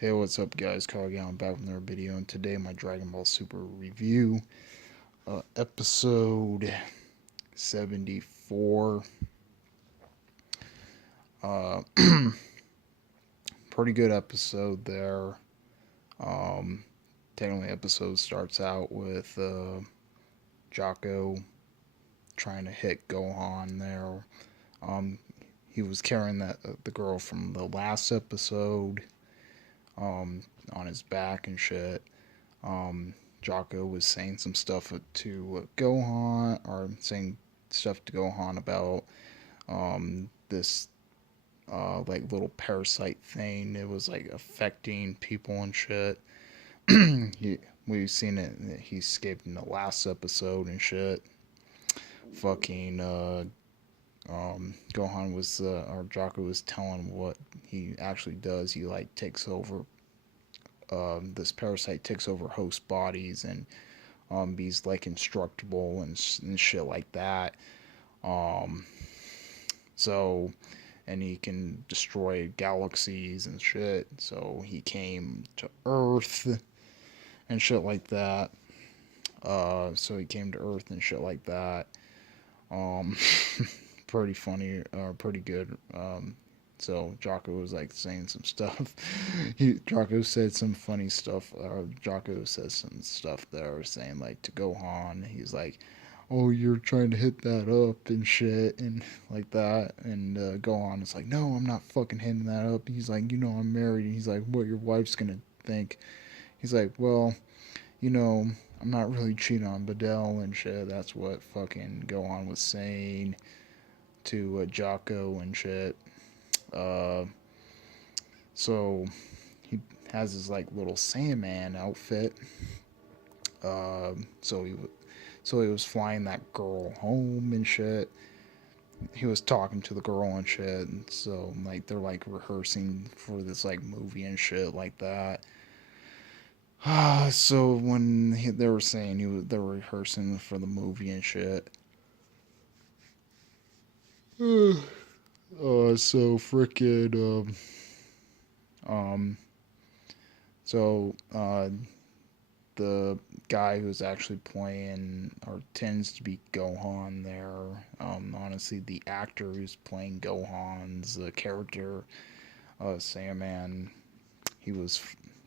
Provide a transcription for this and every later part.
Hey, what's up, guys? Kage, I'm back with another video, and today my Dragon Ball Super review, episode 74. Uh, Pretty good episode there. Um, Technically, episode starts out with Jocko trying to hit Gohan there. Um, he was carrying the girl from the last episode um, on his back and shit. Jocko was saying some stuff to Gohan, or saying stuff to Gohan about this like little parasite thing. It was like affecting people and shit. he, we've seen it. He escaped in the last episode and shit. Fucking Gohan was or Jocko was telling what he actually does. He like takes over. This parasite takes over host bodies and he's like indestructible and shit like that. Um, so and he can destroy galaxies and shit. So he came to Earth and shit like that. So he came to Earth and shit like that. Um, Pretty funny or pretty good. So Jocko was like saying some stuff. Jocko said some funny stuff. Jocko says some stuff there, saying like to Gohan. He's like, "Oh, you're trying to hit that up and shit and like that." And Gohan is like, "No, I'm not fucking hitting that up." He's like, "You know, I'm married." And he's like, "What your wife's gonna think?" He's like, "Well, you know, I'm not really cheating on Bedell and shit." That's what fucking Gohan was saying to Jocko and shit. Uh, so he has his like little Sandman outfit. Uh, so he so he was flying that girl home and shit. He was talking to the girl and shit. And so like they're like rehearsing for this like movie and shit like that. So when they were saying they were rehearsing for the movie and shit. So freaking um so the guy who's actually playing or tends to be Gohan there. Honestly, the actor who's playing Gohan's character, Sandman, he was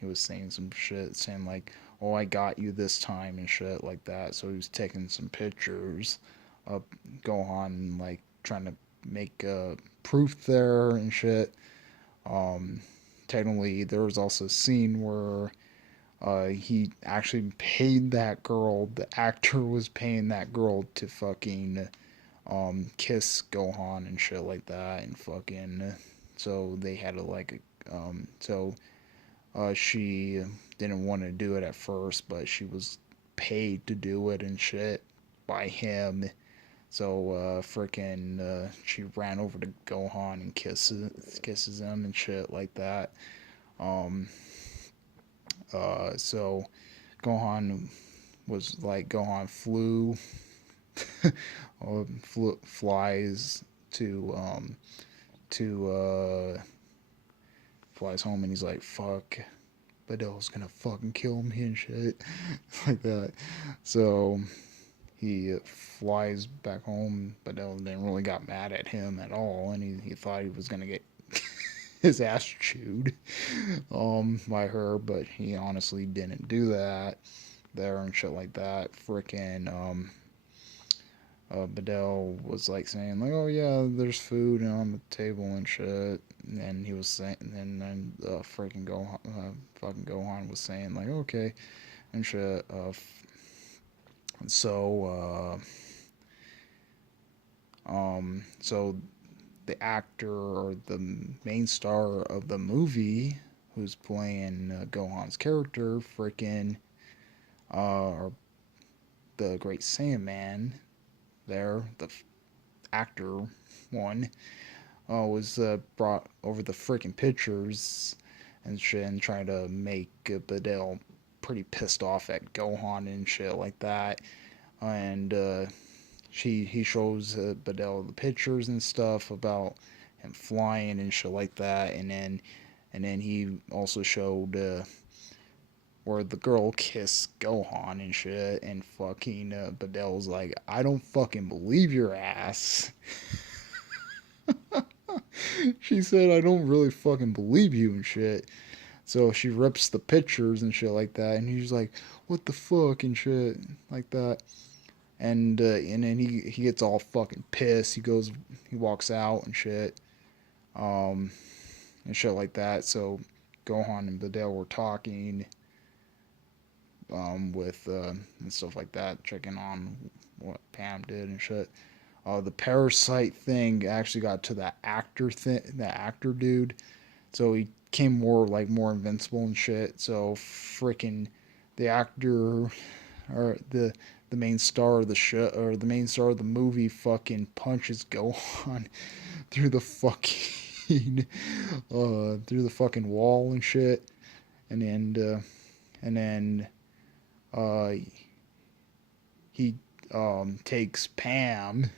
he was saying some shit, saying like, "Oh, I got you this time" and shit like that. So he was taking some pictures of Gohan, like trying to make proof there and shit. Um, Technically, there was also a scene where he actually paid that girl. The actor was paying that girl to fucking kiss Gohan and shit like that, and fucking. So they had to like, she didn't want to do it at first, but she was paid to do it and shit by him. So freaking, she ran over to Gohan and kisses him and shit like that. Um, so Gohan was like Gohan flies to to flies home and he's like fuck, Vidal's gonna fucking kill me and shit like that. So he flies back home. Vidal didn't really got mad at him at all, and he thought he was gonna get his ass chewed by her, but he honestly didn't do that there and shit like that. Freaking Bedell was like saying like, "Oh yeah, there's food on the table and shit," and he was saying, and then fucking Gohan was saying like, "Okay," and shit. So so the actor or the main star of the movie who's playing Gohan's character, freaking or the Great Saiyaman, there, the actor one was brought over the freaking pictures and shit and trying to make Videl pretty pissed off at Gohan and shit like that. And he shows Videl the pictures and stuff about him flying and shit like that. And then And then he also showed where the girl kissed Gohan and shit, and fucking Videl was like, I don't fucking believe your ass. She said, I don't really fucking believe you and shit. So she rips the pictures and shit like that, and he's like, what the fuck and shit like that. And then he gets all fucking pissed. He walks out and shit, um, and shit like that. So Gohan and Videl were talking, with and stuff like that, checking on what Pam did and shit. The parasite thing actually got to the actor dude. So he came more invincible and shit. So freaking the actor or the main star of the show or the main star of the movie fucking punches Gohan through the fucking through the fucking wall and shit. And then uh, he takes Pam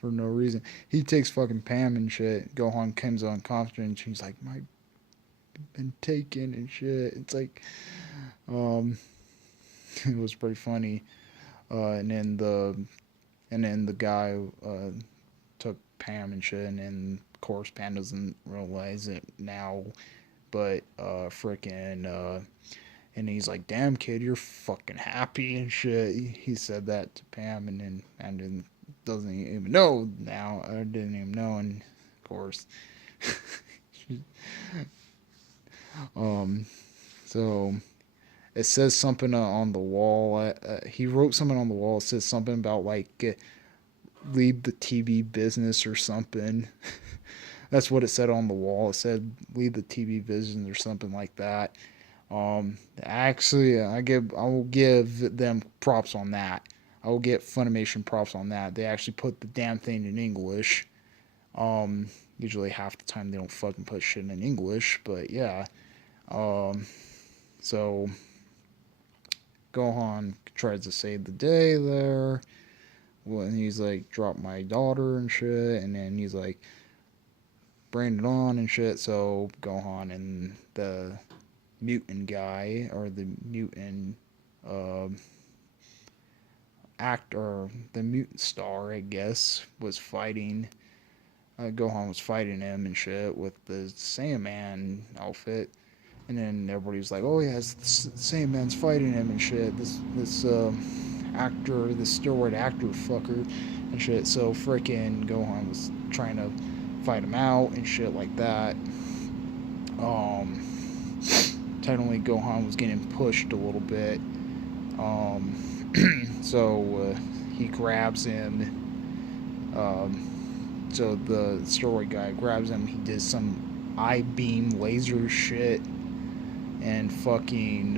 for no reason. He takes fucking Pam and shit. Gohan comes on confident and she's like, my been taken and shit. It's like, um, it was pretty funny. And then the guy took Pam and shit, and then of course Pam doesn't realize it now, but freaking and he's like, "Damn kid, you're fucking happy and shit." He said that to Pam, and then and doesn't even know now. I didn't even know, and of course, um, so it says something on the wall. He wrote something on the wall. It says something about like leave the TV business or something. That's what it said on the wall. It said leave the TV business or something like that. Actually, I will give them props on that. I will get Funimation props on that. They actually put the damn thing in English. Um, Usually half the time they don't fucking put shit in English, but yeah. Um, so Gohan tries to save the day there. When he's like, drop my daughter and shit, and then he's like, bring it on and shit. So Gohan and the mutant guy, or the mutant uh, actor, the mutant star, I guess, was fighting. Gohan was fighting him and shit with the Saiyaman outfit. And then everybody was like, "Oh yeah, it's the Saiyaman's fighting him and shit." This actor, this steroid actor fucker and shit. So freaking Gohan was trying to fight him out and shit like that. Um, Technically Gohan was getting pushed a little bit. So he grabs him. So the steroid guy grabs him. He did some I beam laser shit and fucking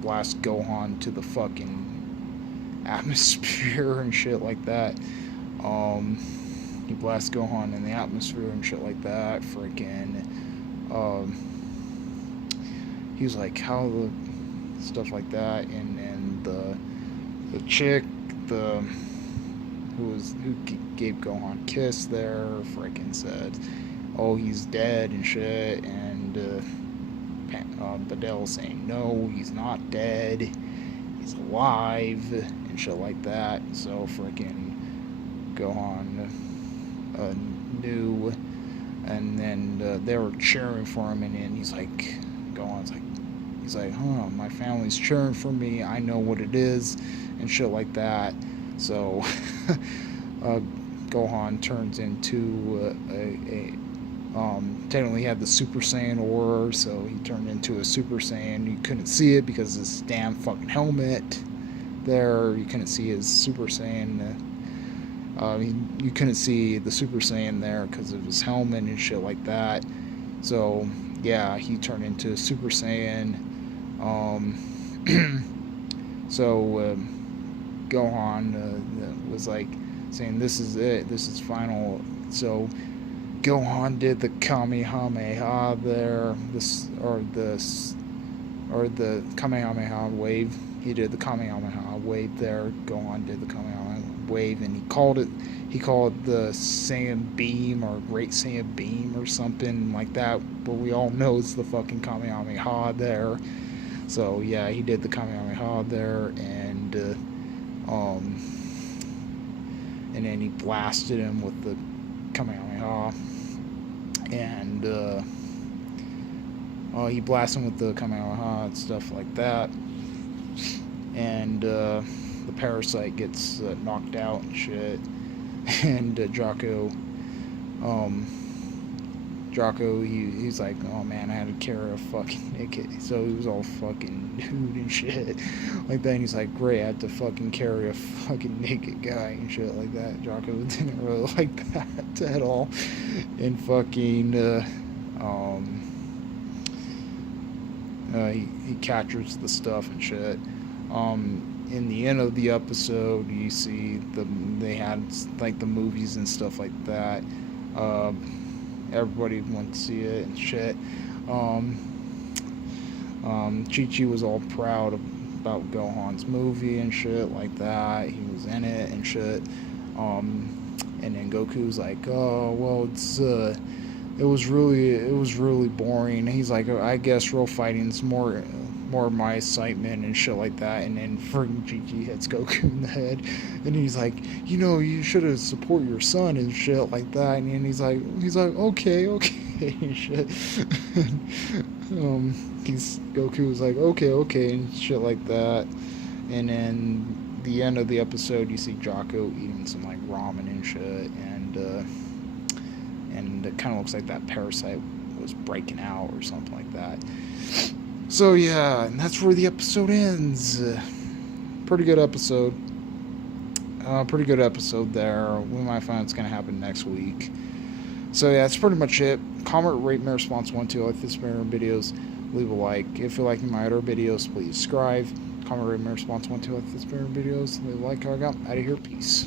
blast Gohan to the fucking atmosphere and shit like that. Um, he blasts Gohan in the atmosphere and shit like that. Freaking. He was like, how the stuff like that, and the chick, the who gave Gohan a kiss there, freaking said, oh, he's dead and shit, and Videl saying, no, he's not dead, he's alive, and shit like that. So freaking Gohan knew, and then they were cheering for him, and then he's like, huh, my family's cheering for me, I know what it is, and shit like that. So uh, Gohan turns into technically he had the Super Saiyan aura, so he turned into a Super Saiyan. You couldn't see it because of his damn fucking helmet there. You couldn't see his Super Saiyan. You couldn't see the Super Saiyan there because of his helmet and shit like that. So yeah, he turned into Super Saiyan. So Gohan was like saying, "This is it. This is final." So Gohan did the Kamehameha there. The Kamehameha wave. He did the Kamehameha wave there. Gohan did the Kamehameha wave, and he called the Saiyan Beam or Great Saiyan Beam or something like that. But we all know it's the fucking Kamehameha there. So yeah, he did the Kamehameha there, and then he blasted him with the Kamehameha, and he blasted him with the Kamehameha and stuff like that, and the parasite gets knocked out and shit, and Draco, he's like, oh man, I had to carry a fucking naked, so he was all fucking nude and shit, like that, and he's like, great, I had to fucking carry a fucking naked guy and shit like that. Draco didn't really like that at all, and fucking, he captures the stuff and shit. In the end of the episode, you see they had like the movies and stuff like that. Everybody went to see it and shit. Chi-Chi was all proud about Gohan's movie and shit like that. He was in it and shit. And then Goku's like, oh well, it was really boring. He's like, I guess real fighting's more of my excitement and shit like that. And then friggin' Chi-Chi hits Goku in the head, and he's like, you should have support your son and shit like that. And then he's like, okay, and shit. Goku was like, okay, and shit like that. And then the end of the episode, you see Jocko eating some like ramen and shit, and it kind of looks like that parasite was breaking out or something like that. So yeah, and that's where the episode ends. Pretty good episode. Pretty good episode there. We might find it's going to happen next week. So yeah, that's pretty much it. Comment, rate, my response 1, 2. Like this videos. Leave a like. If you like my other videos, please subscribe. Comment, rate, my response 1, 2. Like this videos. Leave a like. I got out of here. Peace.